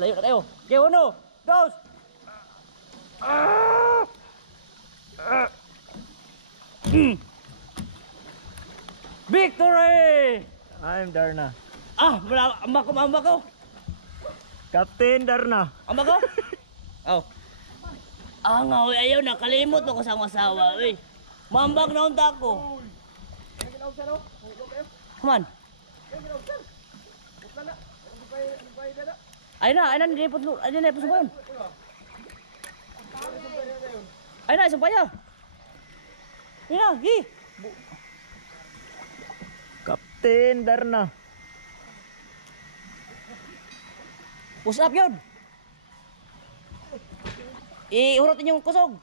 Layo na tayo. Okay, 1, 2. Victory! I'm Darna. Ah, amba ko. Captain Darna. Amba ko? Oh. Ah, nga, oy, ayaw na. Kalimot mo ko sa akong asawa, uy. Mambag na unta ko. Ang ginaw sa no? Huwag kayo. Come on. Ang ginaw sa. Huwag na. Ano ba yung dada? Ayun na, hindi po sa bayan. Ayun na, isang paya. Ayun na, hi. Captain Darna. Push up yun. Iurotin yung kusog.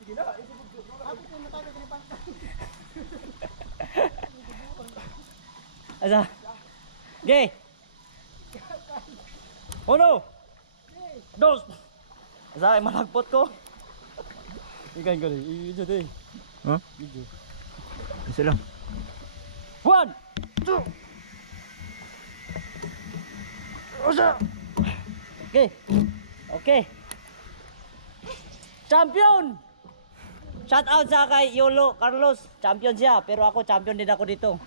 Sige na. Ako yung matagay ka ni Panta. Asa? Okay. 1, 2. Asa, ay malagpot ko. Ikan ko rin. Iyo din. Huh? Isa lang. 1, 2. Osa. Okay. Okay. Champion! Shout out sa kay Yolo Carlos. Champion siya, pero ako champion din ako dito.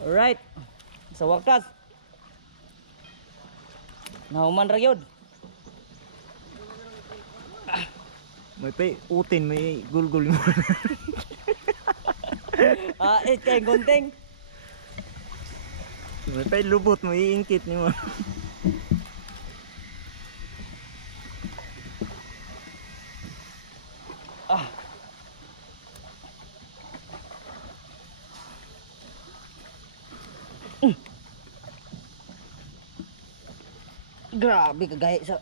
Alright. Sa wakas. Nahuman ra gyud. May pay utin, may gulgul mo. Kay gunting. May pay lubot mo, iingkit ni mo. Grabe kagaya sa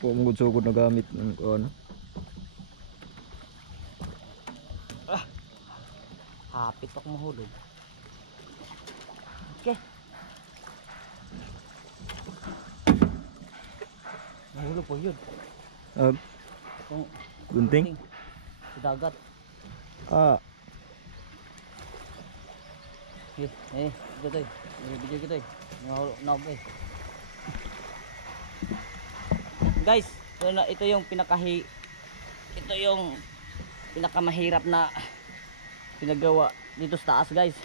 Pumugod sugod na gamit ng ano. hapit ako mahulog. Okay. Mahulog po yun. Kung Gunting? sa dagat. Ito to. Video kita. Mahulog na ako eh. Guys, ito yung pinakamahirap na pinagawa dito sa taas, guys.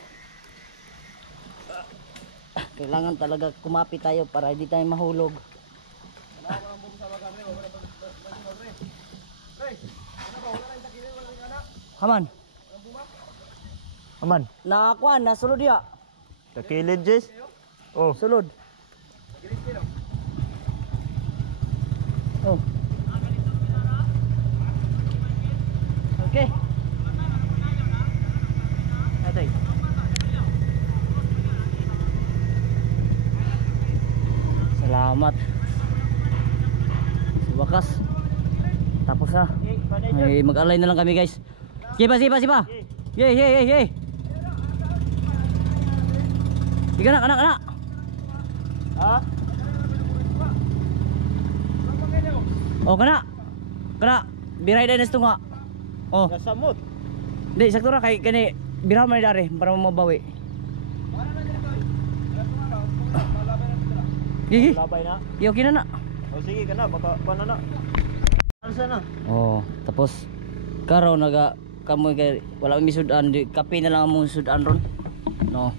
Kailangan talaga kumapit tayo para hindi tayo mahulog. Haman. Aman. Nakakuan, nasulod ya. Takilid, Jess. Oh. Sulod. Oh. Okay. Atay. Salamat. Sa wakas. Tapos na. Ay, mag-alay na lang kami, guys. Sipa. Yay. Sige na. Ha? Oh, kana. Biray din ito nga. Oh. Nasamot. Hindi, sakto ra kay kani biraw man dari para mabawi. Gigi. Labay na. Okay na. O sige ka na, baka paano na. Alsa na. Oh, tapos karo naga kamoy kay wala mi sudan, di kape na lang among sudan ron. No.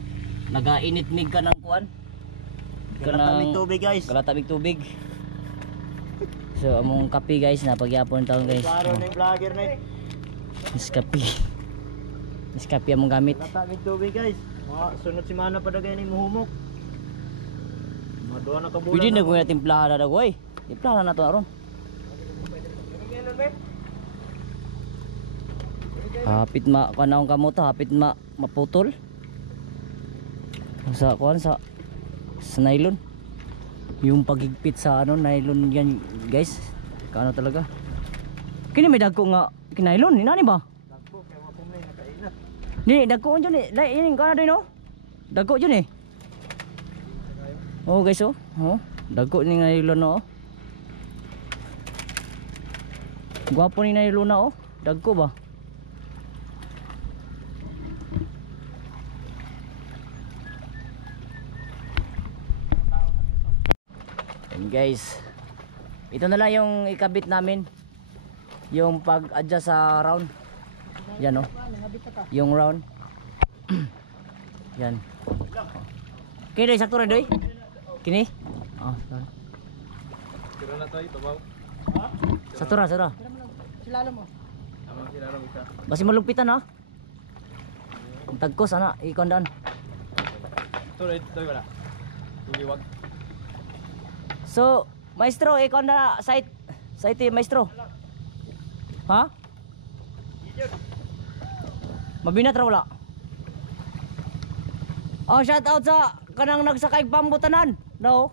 Nagainit mig ka ng kuan. Kalatamig tubig, guys. Kalatamig tubig. So among kape, guys, na pagyapon taon, guys. Klaro na yung vlogger na eh. Is kape. Iskapya mong gamit. Natagin tubig guys. Mga sunod si mana pa dagay ni muhumok. Maduha na kabulan. Pwede na kung timplahan na dagoy. Timplahan na to aron. Hapit kanang kamot hapit maputol. Sa kuan sa nylon. Yung pagigpit sa nylon yan guys. Kaano talaga. Kini may dagko nga kinylon ni nani ba? Dagko kay wa pumay nakainat. Ni dagko on jud ni. Dai ini kana dai no. Dagko jud ni. Oh guys oh. Oh, dagko ni nylon no. Gwapo ni nylon na oh. Dagko ba? Guys, ito na lang yung ikabit namin, yung pag-adjust sa round. Yan oh, yung round. Yan. Kini sakto ra doy. Kini? Oh, sorry. Tira na tayo, babaw. Sakto ra. Silalo mo. Amang silalo mo isa. Basi malugpitan ha. Tagkos ana ikondaan. Tuloy wala. Hindi wag. So, maestro, ikaw na site maestro. Ha? Mabinat ra wala. Oh, shout out sa kanang nagsakay pambutanan. No.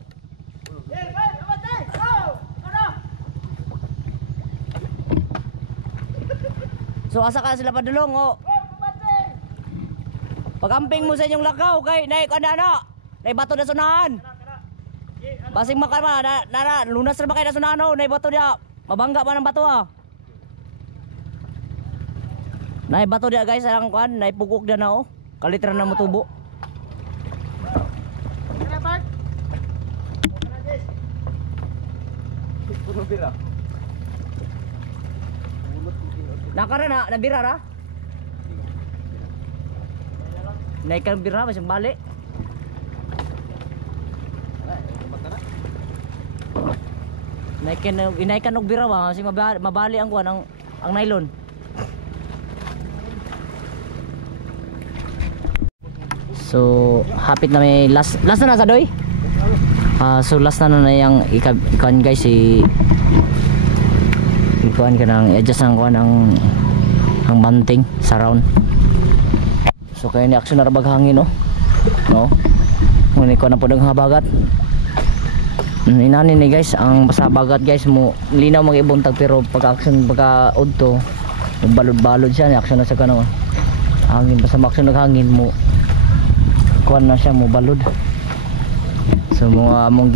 So asa ka sila padulong oh. Pagamping mo sa inyong lakaw kay nay kada na. Nay bato na sunahan. Basing makama na lunas ra ba kay nasunahan oh, nay bato dia. Mabangga pa ng bato ah. Nay bato dia guys, ang kuan, nay pugok dia na oh. Kalitra na motubo. Puro bira. Nakara na nabira ra. Nay kan bira basing balik. Inaikan og bira ba kasi mabali ang kuan ang nylon. So hapit na may last na sa doy. So last na yang ikuan guys ikuan ka nang adjust ang kuan ang banting sa round. So kaya ni action na baghangin no. No. Ngunit ko na po ng habagat. Inani ni guys ang basabagat guys mo linaw mag-ibuntag pero pagka-action pagka-udto balod-balod siya ni action na sa kanang hangin basta action naghangin mo kuan na siya mo balod. So mga among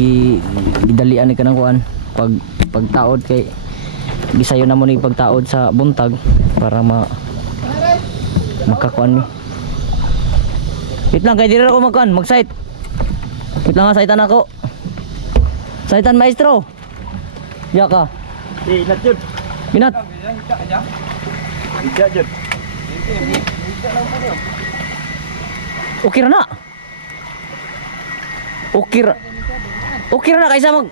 gidalian ni kanang kuan pagtaod kay gisayo na mo ni pagtaod sa buntag para makakuan ni. Wait lang kay dira ako magkuan mag-site. Wait lang nga saitan ako. Saitan maestro. Ya ka. Inat jud. Binat. Hija jud. Okay ra na. Okay ra na kaysa mag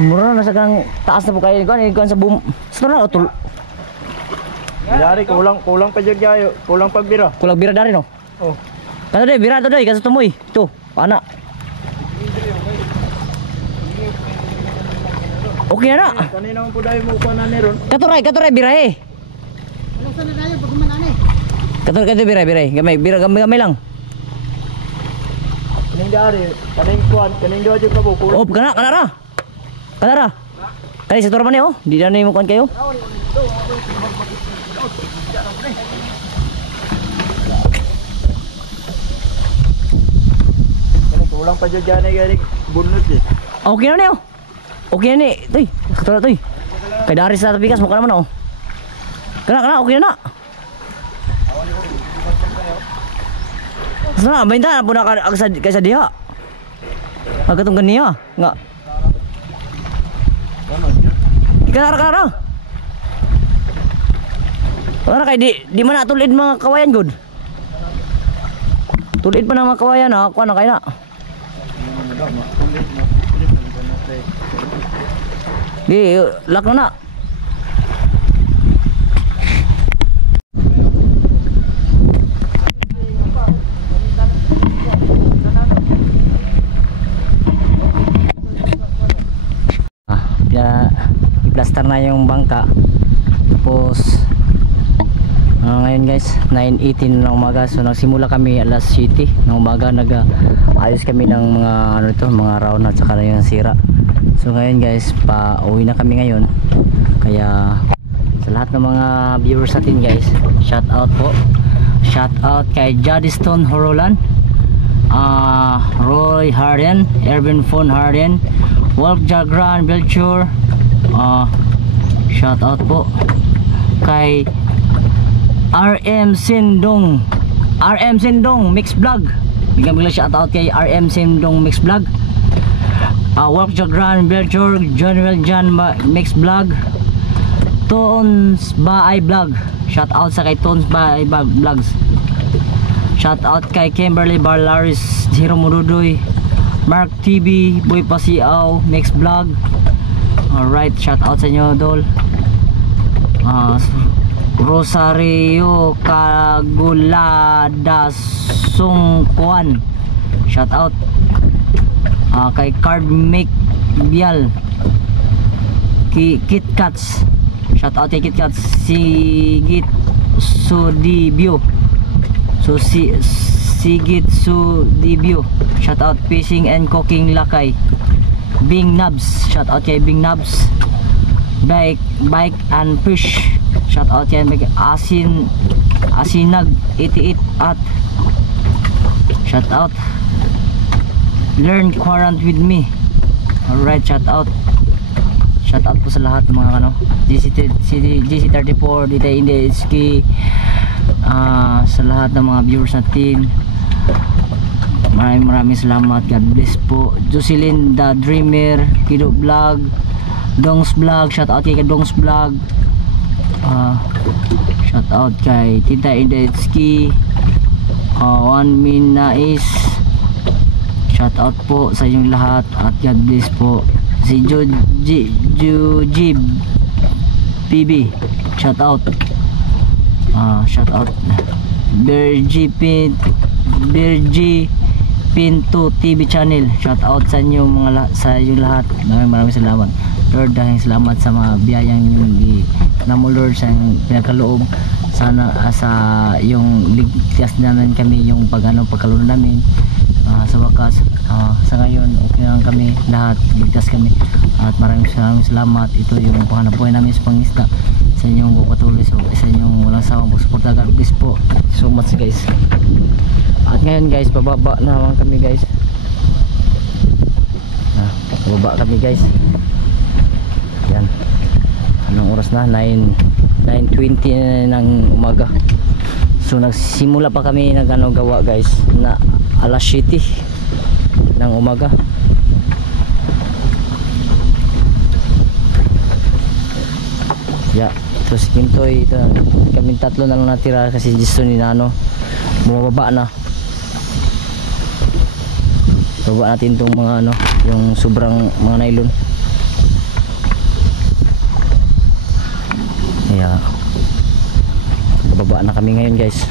mura na sa kang taas na po kayo ikuan sa boom. Sa na utul. Dari kulang pa jud gayo. Kulang pagbira. Kulang bira dari no. Oh. Kada day bira to day kasi tumoy. To, ana. Okay na na. Kanina mo po dahil mo kuha na ron. Katuray birahe. Walang sana tayo pag kumanani. Katuray birahe. Gamay lang. Kaning dari, kaning kuan, kaning do jud kabo. Oh, kana ra. Kani sa turman ni oh. Di na mo kuan kayo. Kaning kulang pa jud gani gani bunot eh. Okay na ni oh. Okay na ni. Toy, katuray toy. Kay dari sa tabikas mo ka naman oh. Kana okay na. Sana bainta na po na kaysa diha. Agatong ganiya nga. Kana. Wala kay di man natulid mga kawayan good. Tulid pa na mga kawayan ha, kuan na kay na. Di lak na. nag-aandar na yung bangka. Tapos ngayon guys 9:18 ng umaga. So nagsimula kami alas 7 ng umaga. Nag-ayos kami ng mga ano ito, mga round at saka na yung sira. So ngayon guys, pa-uwi na kami ngayon. Kaya sa lahat ng mga viewers natin guys, shout out po. Shout out kay Jadiston Horolan, Roy Harden, Erwin Von Harden, Wolf Jagran Belchur. Shout out po kay RM Sindong Mix Vlog. Bigyan shout out kay RM Sindong Mix Vlog. Wolf Jagran Belchur, General John Mix Vlog, Tones Baay Vlog. Shout out sa kay Tones Baay Vlogs. Shout out kay Kimberly Barlaris, Hiro Murudoy, Mark TV, Boy Pasiaw, Mix Vlog. Alright, shout out sa inyo dol. Rosario Kagulada Sungkuan, shout out. Kay Card Make Bial, Kit Kats, shout out kay Kit Kats. Sigit Sudibyo, so Sigit Sudibyo, shout out. Fishing and Cooking Lakay, Bing Nubs, shout out kay Bing Nubs. Bike and Fish, shout out kay Asinag 88 at shout out. Learn Quarant with me. Alright, shout out. Shout out po sa lahat ng mga GC34, Dita Indeski, sa lahat ng mga viewers natin. Maraming salamat. God bless po. Jocelyn the Dreamer, Kido Vlog, Dongs Vlog, shout out kay Dongs Vlog. Shout out kay Tita Indeski, One Minais. Shout out po sa inyong lahat at God bless po. Si Jujib PB, shout out. Shout out. Bergie Pinto TV channel, shout out sa inyo sa inyong lahat. Maraming salamat Lord, dahil salamat sa mga biyayang yung namo Lord sa pinagkaloob. Sana sa yung ligtas namin kami yung pagkaloob namin. Sa wakas, sa ngayon okay lang kami lahat, ligtas kami at maraming salamat. Ito yung panganabuhay namin sa pangisda, sa inyong patuloy, sa inyong walang sawang pagsuporta. God bless po so much guys. At ngayon guys, bababa naman kami guys. Bababa kami guys. Yan, anong oras na? 9:20 ng umaga. So nagsimula pa kami gawa guys na alas 7 ng umaga. Yeah, so si Kintoy, kami tatlo na lang natira kasi gusto ni Nano bumababa na. Baba natin itong mga yung sobrang mga nylon. Yeah, bababa na kami ngayon guys.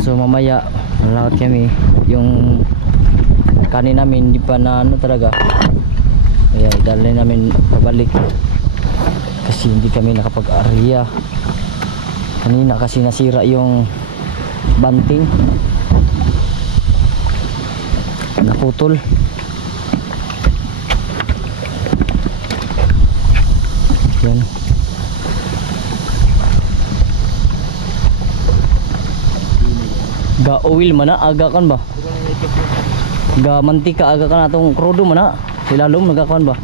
So mamaya lahat kami yung kanin namin hindi pa na talaga. Kaya idalhin namin pabalik kasi hindi kami nakapag-area kanina kasi nasira yung banting, naputol. Yan. Ga oil man na aga kan ba? Ga mantika aga kan atong krudo man na. Silalom nagakuan ba?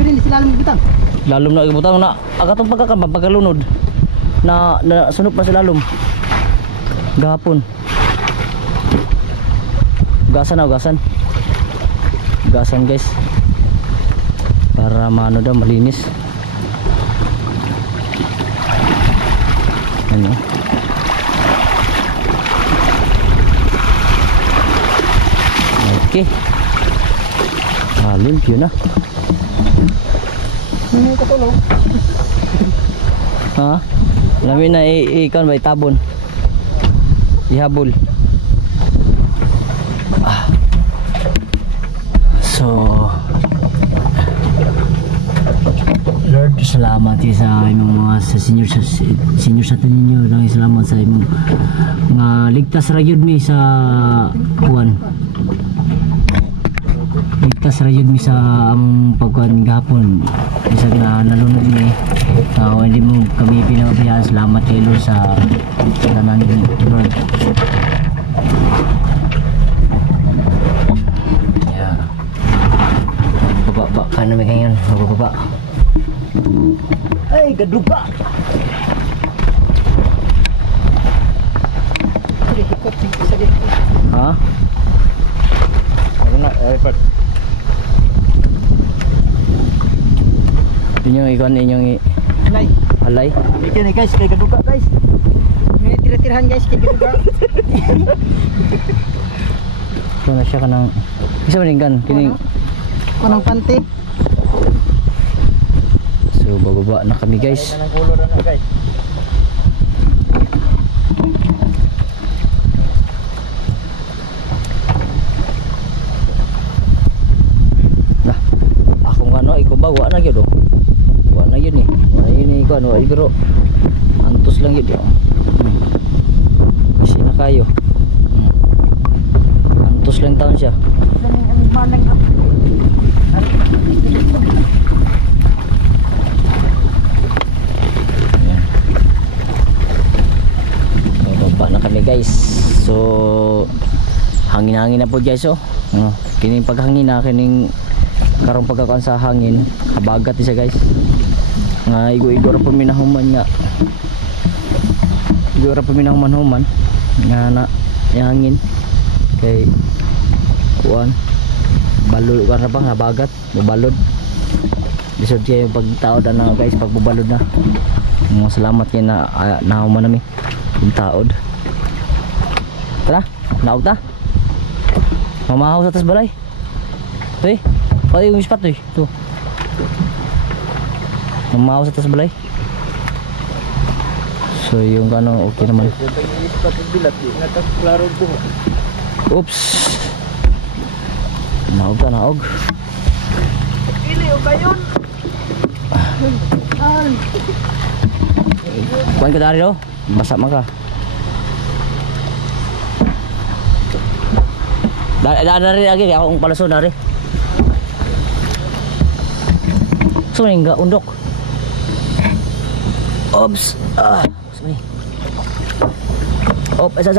Kini silalom butang. Lalom na ibutang na aga tong pagkakan ba pagkalunod. Na sunod pa silalom. Gahapon. Gasan guys. Para maano daw malinis. Ano? Okay. Limpyo na. Ano ka tulong? Ha? Lami na ikan ba itabon. Ihabol. So salamat kayo sa imong mga senior sa ninyo. Daghang salamat sa imong nga ligtas ra gyud mi sa kuan. Ligtas ra gyud mi sa among pagkuan gahapon. Isa na nalunod mi. Hindi mo kami pinabayaan. Salamat kay Lord sa tanan ni Lord. Yeah. Baba ka na may ganyan. Baba. Ay, gaduga! Ha? Ano na, Pat? Inyong ikon, inyong Alay. alay. Ikan ni guys, kay gaduga guys. May tira-tirahan guys kay gaduga. Ito na siya ka ng... Isa maninggan, kining... Kunang panty. So, bababa na kami guys. Ay, ng color na guys. Nah, akong ano, ikaw ba? Wa na yun o. Wa na yun eh. Wa na yun eh, ikaw ano, pero antos lang yun. Kasi na kayo. Antos lang taon siya. Baba na kami guys. So hangin-hangin na po guys oh. Kining paghangin na kining karong pagkakuan sa hangin, habagat siya guys. Nga igo-igo ra po minahuman nga. Igo ra po minahuman nga na yung hangin kay kuan balod ka na ba habagat, balod. Bisod kayo pagtaod na guys, pagbubalod na. Mga salamat kayo na nahuman nami taod. Tara, naog ta. Mamahaw sa tas balay. Tuy, pati yung ispat tuy. Ito. Mamahaw sa tas balay. So yung ano, okay naman. Oops. Naog ta, naog. Ili o kayon. Kuhan ka dari do. Basa man ka. Dari lagi akong palaso dari. So nga undok. Oops. Sorry. Op, sa.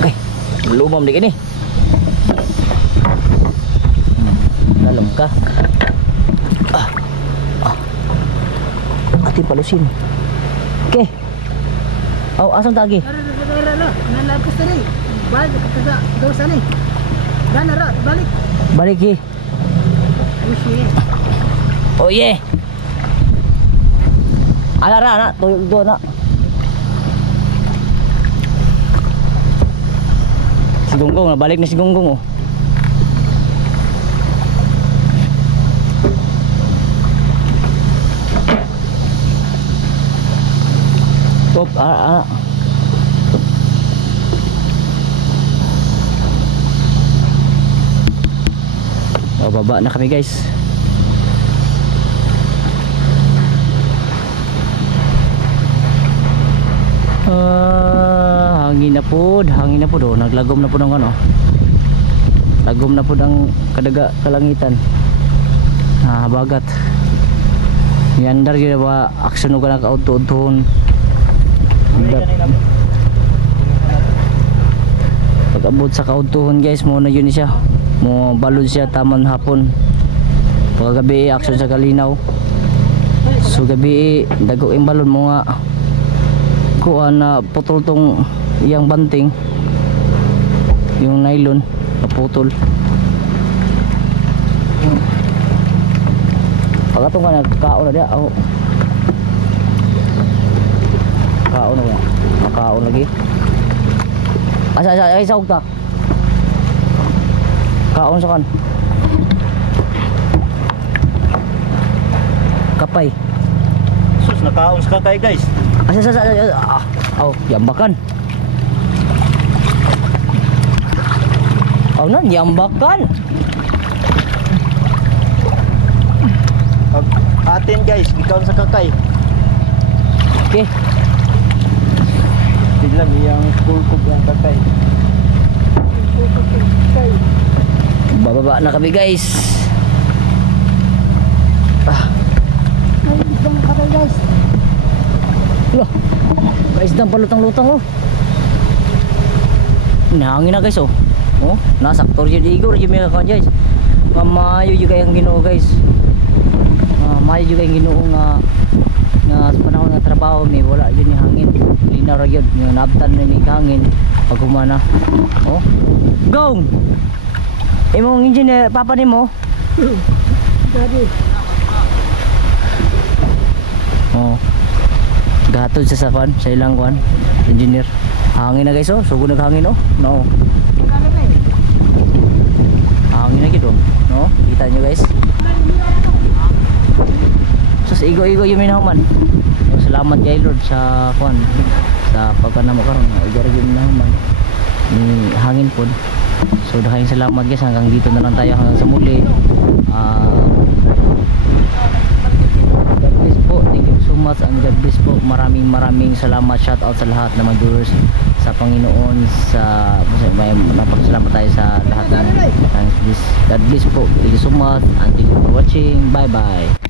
Okay. Lumam dik ini. Dalam ka. Ati palusin. Okay. Oh, asam tagi? Nalapos na rin. Balik ka dosa ni. Gana ra, balik. Balik ki. Ushi. Oh yeah. Ana ra na, do na. Si Gonggong, balik na si Gonggong oh. Op, Oh, baba na kami guys. Hangin na po oh. Naglagom na po ng ano. Lagom na po ng kadaga kalangitan. Bagat. Yandar yun ba aksyon ko na kaunto-untohon. Pag abot sa kauntuhon guys, muna yun siya. Mo balod siya taman hapon. Pag gabi aksyon sa kalinaw. So gabi dago yung balon mo nga kuha na putol tong iyang banting, yung nylon naputol. Pagkatong ka nagkaon na diya. Kaon na ba? Makaon lagi. Ay saog ta. Kaon sa kan. Kapay. Sus, nakaon sa kakay guys. Yambakan. Yambakan. atin guys, ikaw sa kakay. Okay. Biglang iyang pulkog ang kakay. Bababa na kami guys. Ay, isang katay guys. Loh, kaisdang palutang-lutang oh. Nahangin na guys oh. Oh, nasaktor yun Igor yung mga kawan guys. Mayo juga yung Ginoo guys. Mayo juga yung Ginoo nga sa panahon nga trabaho may wala yun yung hangin. Linaw ra yun, yung nabtan na may hangin pag humana. Oh. Gong! Imong engineer papa nimo? Daddy. Oh. Gatod sa kwan, sa ilang kwan, engineer. Hangin na guys oh, sugo naghangin oh. No. Hangin na gid oh. No, kita nyo guys. Sus igo-igo yung minahuman. So, salamat kay Lord sa kwan, sa pagkanamo karon. Igo-igo yung minahuman. Ni hangin pod. So daghang salamat guys, hanggang dito na lang tayo hanggang sa muli. God bless po. Thank you so much and God bless po. Maraming salamat. Shout out sa lahat ng mga viewers sa Panginoon, sa may napagsalamat tayo sa lahat ng God bless po. Thank you so much and thank you for watching. Bye bye.